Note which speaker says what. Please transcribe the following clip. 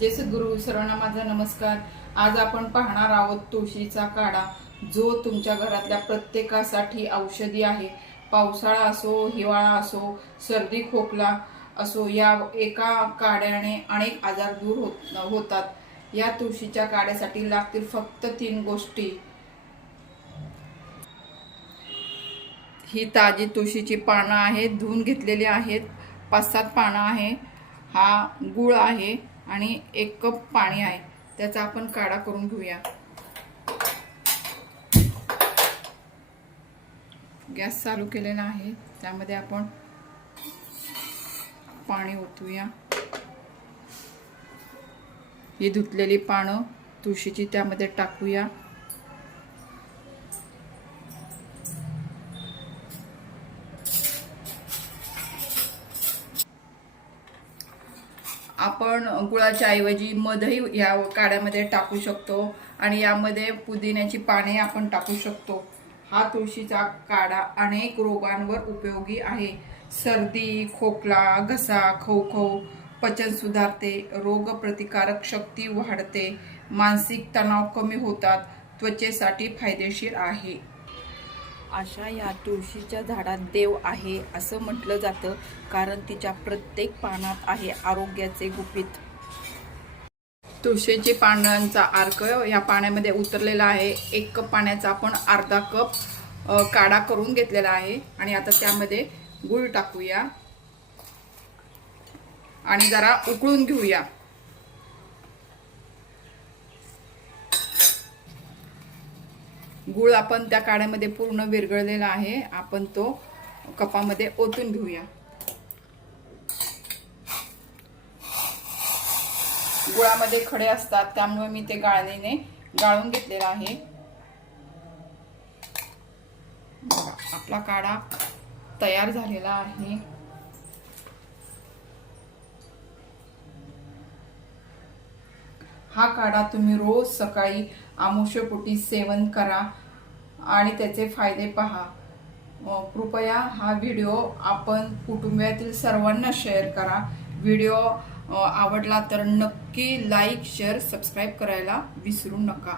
Speaker 1: जय सद्गुरु सर्वांना माझा नमस्कार. आज आपण पाहणार आहोत तुळशीचा काढा जो तुमच्या घरातल्या प्रत्येकासाठी औषधी आहे. पावसाळा असो हिवाळा असो सर्दी खोकला असो या एका काड्याने अनेक आजार दूर होत होतात. या तुळशीच्या काढ्यासाठी लागतील फक्त तीन गोष्टी. ही ताजी तुळशीची पानं आहेत धुवून घेतलेली आहेत. पाच सात पानं आहे. हा गुळ आहे. आणि एक कप पाणी आहे त्याचा आपण काढा करून घेऊया. गॅस चालू केलेला आहे त्यामध्ये आपण पाणी ओतूया. ही धुतलेली पानं तुळशीची त्यामध्ये टाकूया. आपण गुळाच्या ऐवजी मधही या काड्यामध्ये टाकू शकतो आणि यामध्ये पुदिन्याची पाने आपण टाकू शकतो. हा तुळशीचा काढा अनेक रोगांवर उपयोगी आहे. सर्दी खोकला घसा खवखव पचन सुधारते रोगप्रतिकारक शक्ती वाढते मानसिक तणाव कमी होतात त्वचेसाठी फायदेशीर आहे. अशा या तुळशीच्या झाडात देव आहे असं म्हटलं जातं कारण तिच्या प्रत्येक पानात आहे आरोग्याचे गुपित. तुळशीची पानांचा अर्क या पाण्यामध्ये उतरलेला आहे. एक कप पाण्याचा आपण अर्धा कप काढा करून घेतलेला आहे. आणि आता त्यामध्ये गुळ टाकूया. आणि जरा उकळून घेऊया. गुळ आपण त्या काड्यामध्ये पूर्ण विरघळलेला आहे. आपण तो कपामध्ये ओतून घेऊया. गुळामध्ये खडे असतात त्यामुळे मी ते गाळणीने गाळून घेतलेला आहे. आपला काढा तयार झालेला आहे. हा काढा तुम्ही रोज सकाळी आमुष्यपोटी सेवन करा आणि त्याचे फायदे पहा. कृपया हा व्हिडिओ आपण कुटुंबातील सर्वांना शेअर करा. व्हिडिओ आवडला तर नक्की लाईक शेअर सबस्क्राईब करायला विसरू नका.